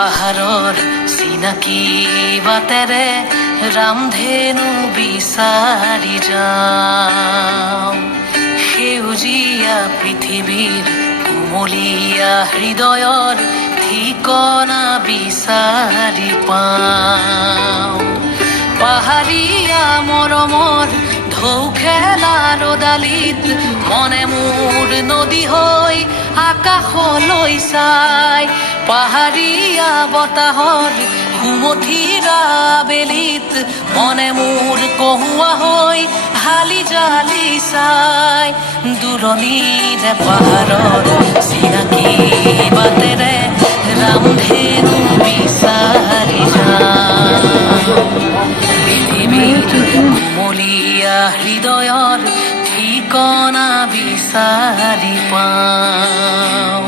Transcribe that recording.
পাহাৰৰ চিনাকি বাটেৰে ৰামধেনু বিচাৰি যাওঁ। সেউজীয়া পৃথিৱীৰ কুমলীয়া হৃদয়ৰ ঠিকনা বিচাৰি পাওঁ। পাহাৰীয়া মৰমৰ ঢৌ খেলা ৰদালিত মনে মোৰ নদী হৈ আকাশলৈ চাই। পাহাৰীয়া বতাহৰ সুমথিৰা বেলিত মনে মোৰ কহুৱা হৈ হালি জালি চাই। দূৰণিৰে পাহাৰৰ চিনাকি বাটেৰে ৰামধেনু বিচাৰি যাওঁ। পৃথিৱীৰ কুমলীয়া হৃদয়ৰ ঠিকনা বিচাৰি পাওঁ।